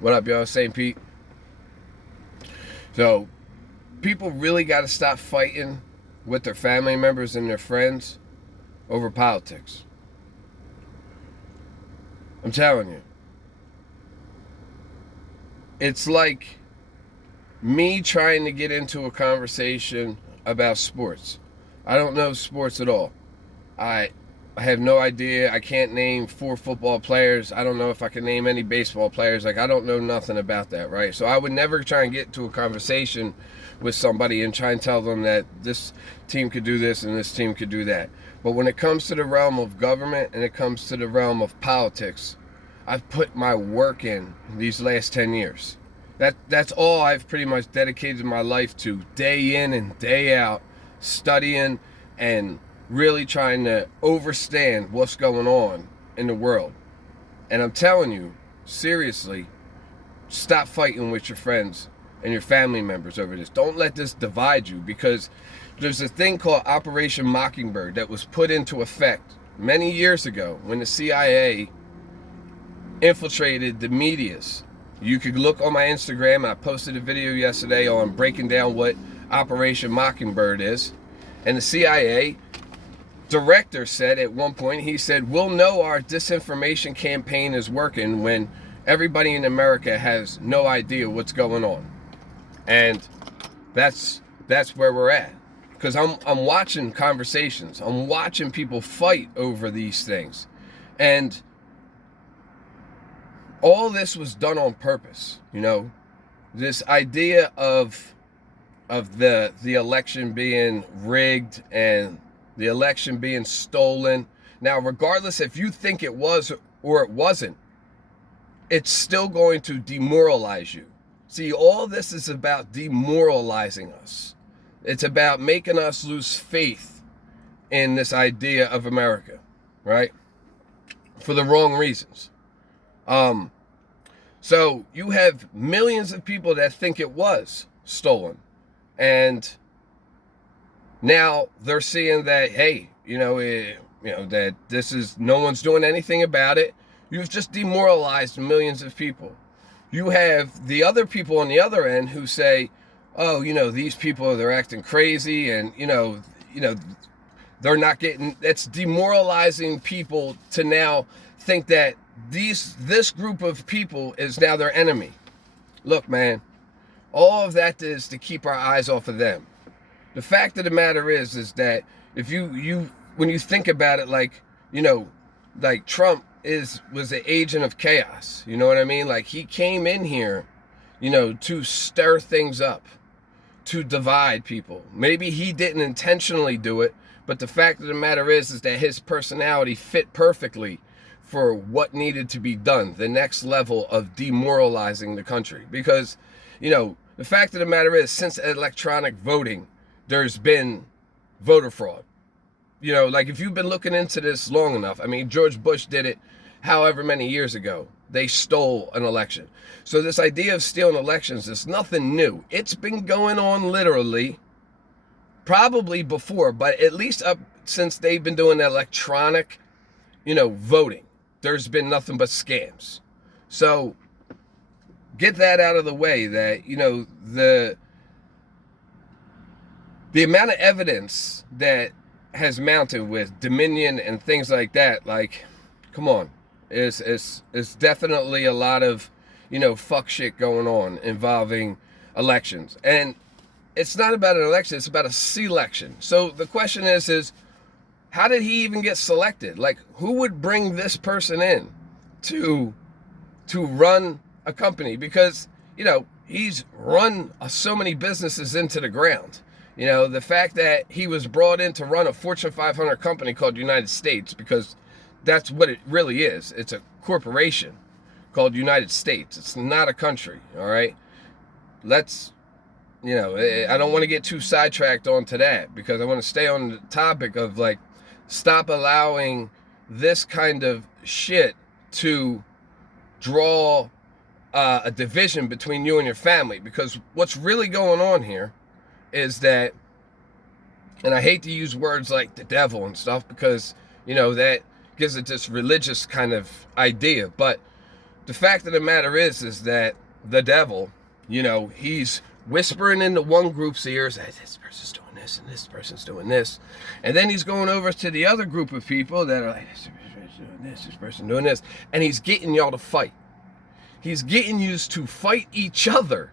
What up, y'all? St. Pete. So, people really got to stop fighting with their family members and their friends over politics. I'm telling you. It's like me trying to get into a conversation about sports. I don't know sports at all. I I have no idea. I can't name 4 football players. I don't know if I can name any baseball players. Like, I don't know nothing about that, right? So I would never try and get into a conversation with somebody and try and tell them that this team could do this and this team could do that. But when it comes to the realm of government and it comes to the realm of politics, I've put my work in these last 10 years. That's all I've pretty much dedicated my life to, day in and day out, studying and really trying to understand what's going on in the world. And I'm telling you, seriously, stop fighting with your friends and your family members over this. Don't let this divide you, because there's a thing called Operation Mockingbird that was put into effect many years ago when the CIA infiltrated the medias. You could look on my Instagram. I posted a video yesterday on breaking down what Operation Mockingbird is. And the CIA director said at one point, he said, we'll know our disinformation campaign is working when everybody in America has no idea what's going on. And that's where we're at. Because I'm watching conversations. I'm watching people fight over these things. And all this was done on purpose, you know. This idea of the election being rigged and the election being stolen. Now, regardless if you think it was or it wasn't, it's still going to demoralize you. See, all this is about demoralizing us. It's about making us lose faith in this idea of America, right? For the wrong reasons. So you have millions of people that think it was stolen. And now they're seeing that, hey, that this is, no one's doing anything about it. You've just demoralized millions of people. You have the other people on the other end who say, oh, these people, they're acting crazy, and, they're not getting, that's demoralizing people to now think that this group of people is now their enemy. Look, man, all of that is to keep our eyes off of them. The fact of the matter is that if you when you think about it, like Trump was an agent of chaos. You know what I mean? Like, he came in here, to stir things up, to divide people. Maybe he didn't intentionally do it, but the fact of the matter is that his personality fit perfectly for what needed to be done, the next level of demoralizing the country. Because, the fact of the matter is, since electronic voting, there's been voter fraud. Like, if you've been looking into this long enough, I mean, George Bush did it however many years ago. They stole an election. So this idea of stealing elections is nothing new. It's been going on literally probably before, but at least up since they've been doing electronic, voting, there's been nothing but scams. So get that out of the way, that, the amount of evidence that has mounted with Dominion and things like that, like, come on, it's definitely a lot of, fuck shit going on involving elections. And it's not about an election, it's about a selection. So the question is how did he even get selected? Like, who would bring this person in to run a company? Because, he's run so many businesses into the ground. The fact that he was brought in to run a Fortune 500 company called United States, because that's what it really is. It's a corporation called United States. It's not a country, all right? I don't want to get too sidetracked onto that, because I want to stay on the topic of, like, stop allowing this kind of shit to draw a division between you and your family. Because what's really going on here is that, and I hate to use words like the devil and stuff, because, that gives it this religious kind of idea, but the fact of the matter is that the devil, he's whispering into one group's ears that this person's doing this and this person's doing this. And then he's going over to the other group of people that are like, this person's doing this person's doing this. And he's getting y'all to fight. He's getting you to fight each other,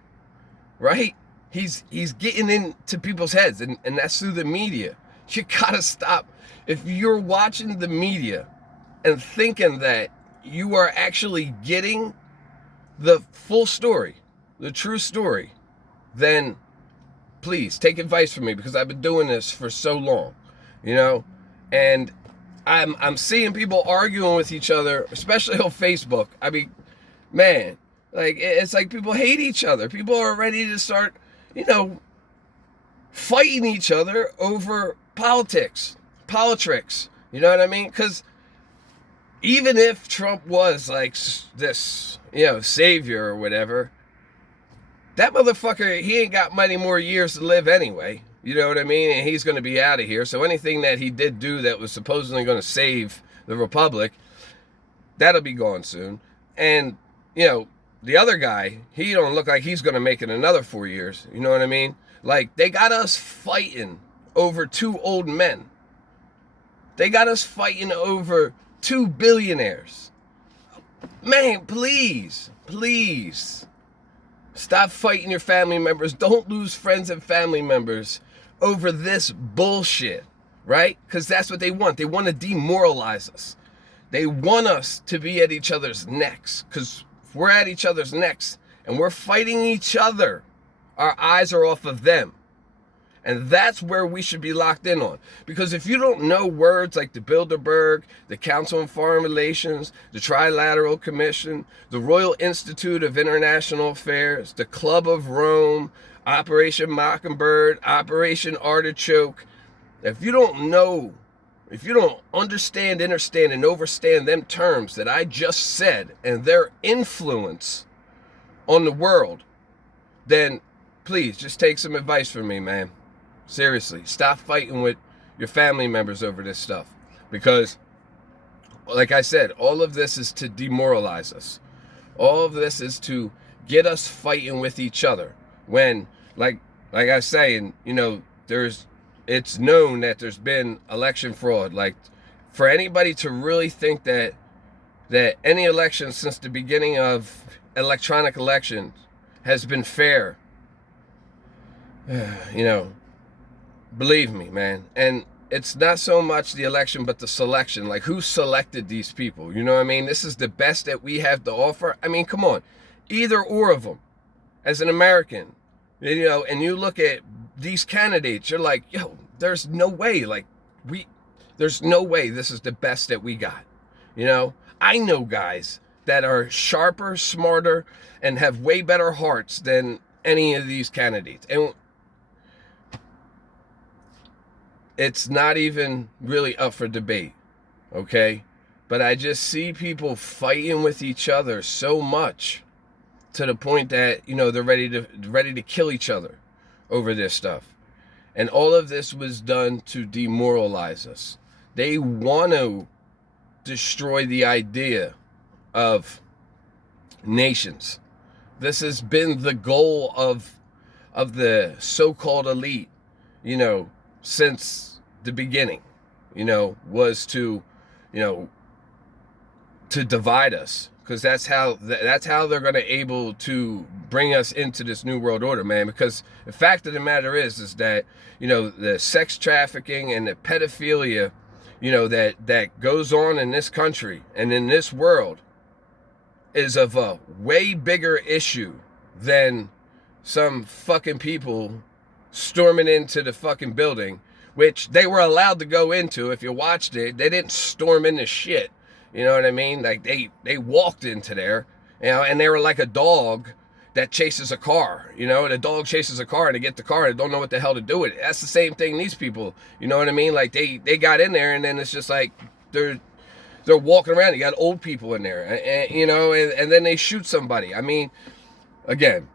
right? He's getting into people's heads, and that's through the media. You gotta stop. If you're watching the media and thinking that you are actually getting the full story, the true story, then please take advice from me, because I've been doing this for so long, and I'm seeing people arguing with each other, especially on Facebook. I mean, man, like, it's like people hate each other. People are ready to start, fighting each other over politics, Politricks. You know what I mean? Because even if Trump was like this, savior or whatever, that motherfucker, he ain't got many more years to live anyway. You know what I mean? And he's going to be out of here. So anything that he did do that was supposedly going to save the Republic, that'll be gone soon. And, the other guy, he don't look like he's going to make it another 4 years. You know what I mean? Like, they got us fighting over 2 old men. They got us fighting over 2 billionaires. Man, please, stop fighting your family members. Don't lose friends and family members over this bullshit, right? Because that's what they want. They want to demoralize us. They want us to be at each other's necks, because if we're at each other's necks and we're fighting each other, our eyes are off of them. And that's where we should be locked in on. Because if you don't know words like the Bilderberg, the Council on Foreign Relations, the Trilateral Commission, the Royal Institute of International Affairs, the Club of Rome, Operation Mockingbird, Operation Artichoke, if you don't know, if you don't understand, understand, and overstand them terms that I just said and their influence on the world, then please just take some advice from me, man. Seriously, stop fighting with your family members over this stuff. Because, like I said, all of this is to demoralize us. All of this is to get us fighting with each other. When, like I say, and it's known that there's been election fraud. Like, for anybody to really think that any election since the beginning of electronic elections has been fair, believe me, man. And it's not so much the election, but the selection. Like, who selected these people? You know what I mean? This is the best that we have to offer. I mean, come on. Either or of them. As an American, and you look at these candidates, you're like, yo, there's no way. Like, there's no way this is the best that we got. I know guys that are sharper, smarter, and have way better hearts than any of these candidates. And it's not even really up for debate, okay? But I just see people fighting with each other so much to the point that, they're ready to kill each other over this stuff. And all of this was done to demoralize us. They want to destroy the idea of nations. This has been the goal of the so-called elite, since the beginning, was to divide us. Because that's how they're going to able to bring us into this new world order, man. Because the fact of the matter is that, the sex trafficking and the pedophilia, that goes on in this country and in this world is of a way bigger issue than some fucking people storming into the fucking building, which they were allowed to go into. If you watched it, they didn't storm into shit. You know what I mean? Like, they walked into there, and they were like a dog that chases a car. The dog chases a car, and they get the car and they don't know what the hell to do with it. That's the same thing these people, you know what I mean? Like, they got in there, and then it's just like they're walking around. You got old people in there, and then they shoot somebody. I mean, again,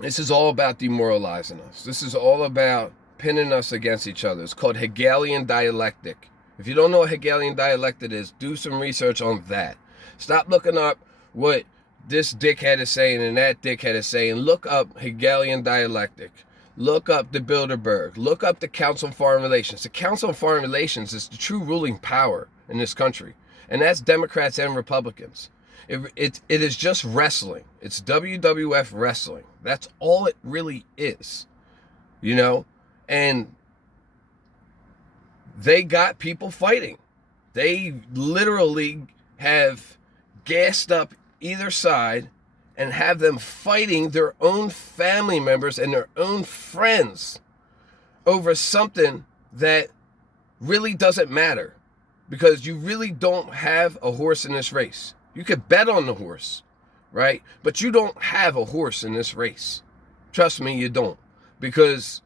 this is all about demoralizing us. This is all about pinning us against each other. It's called Hegelian dialectic. If you don't know what Hegelian dialectic is, do some research on that. Stop looking up what this dickhead is saying and that dickhead is saying. Look up Hegelian dialectic. Look up the Bilderberg. Look up the Council on Foreign Relations. The Council on Foreign Relations is the true ruling power in this country. And that's Democrats and Republicans. It is just wrestling. It's WWF wrestling. That's all it really is. You know? And they got people fighting. They literally have gassed up either side and have them fighting their own family members and their own friends over something that really doesn't matter, because you really don't have a horse in this race. You could bet on the horse, right? But you don't have a horse in this race. Trust me, you don't. Because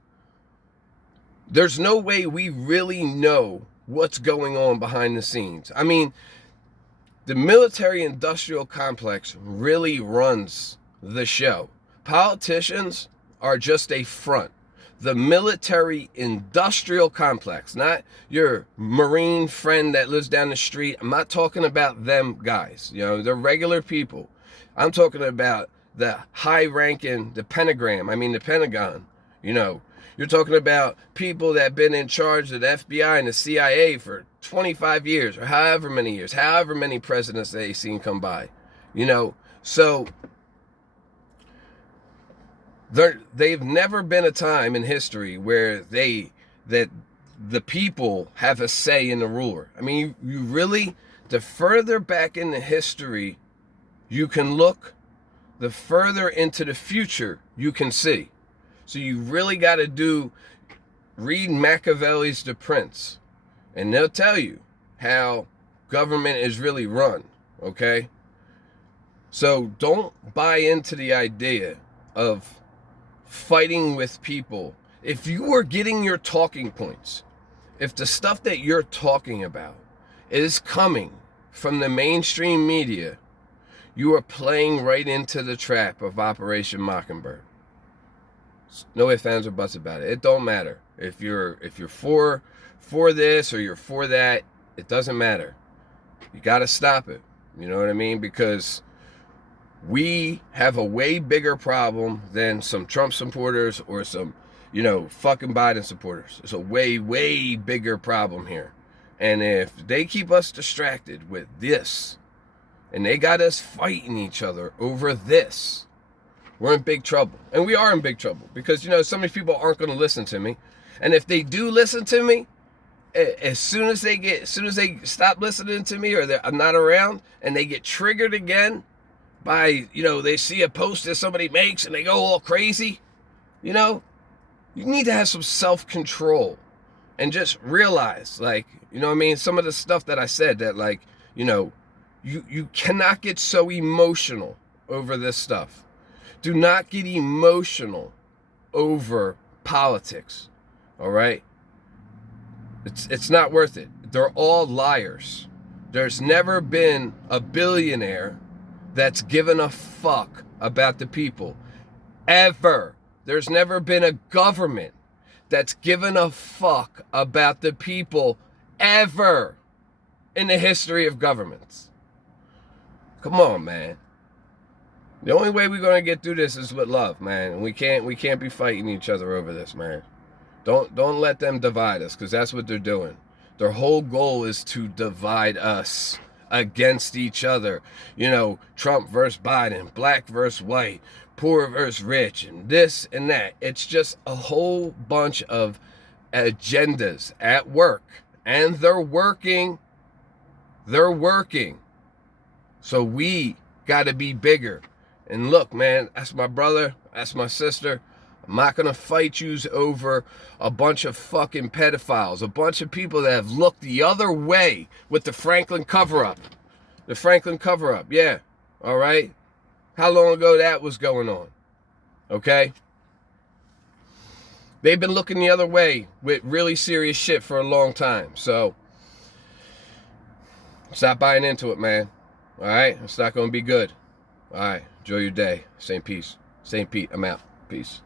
there's no way we really know what's going on behind the scenes. I mean, the military-industrial complex really runs the show. Politicians are just a front. The military-industrial complex, not your Marine friend that lives down the street. I'm not talking about them guys. You know, they're regular people. I'm talking about the high-ranking, the Pentagon. You know, you're talking about people that have been in charge of the FBI and the CIA for 25 years or however many years, however many presidents they've seen come by, you know. So they've never been a time in history where the people have a say in the ruler. I mean, you really, the further back in the history you can look, the further into the future you can see. So you really got to read Machiavelli's The Prince, and they'll tell you how government is really run, okay? So don't buy into the idea of fighting with people. If you are getting your talking points, if the stuff that you're talking about is coming from the mainstream media, you are playing right into the trap of Operation Mockingbird. No ifs, ands, or buts about it. It don't matter. If you're for this or you're for that, it doesn't matter. You got to stop it. You know what I mean? Because we have a way bigger problem than some Trump supporters or some, you know, fucking Biden supporters. It's a way, way bigger problem here. And if they keep us distracted with this, and they got us fighting each other over this, we're in big trouble. And we are in big trouble because, you know, so many people aren't going to listen to me. And if they do listen to me, as soon as they stop listening to me, or I'm not around, and they get triggered again by, you know, they see a post that somebody makes and they go all crazy, you know, you need to have some self-control and just realize, like, you know what I mean? Some of the stuff that I said that, like, you know, you cannot get so emotional over this stuff. Do not get emotional over politics, all right? It's not worth it. They're all liars. There's never been a billionaire that's given a fuck about the people. Ever. There's never been a government that's given a fuck about the people. Ever. In the history of governments. Come on, man. The only way we're going to get through this is with love, man. And we can't be fighting each other over this, man. Don't let them divide us, because that's what they're doing. Their whole goal is to divide us against each other. You know, Trump versus Biden, black versus white, poor versus rich, and this and that. It's just a whole bunch of agendas at work. And they're working. They're working. So we got to be bigger. And look, man, that's my brother. That's my sister. I'm not going to fight yous over a bunch of fucking pedophiles, a bunch of people that have looked the other way with the Franklin cover-up. The Franklin cover-up, yeah, all right? How long ago that was going on, okay? They've been looking the other way with really serious shit for a long time, so stop buying into it, man, all right? It's not going to be good. All right, enjoy your day. St. Pete, I'm out. Peace.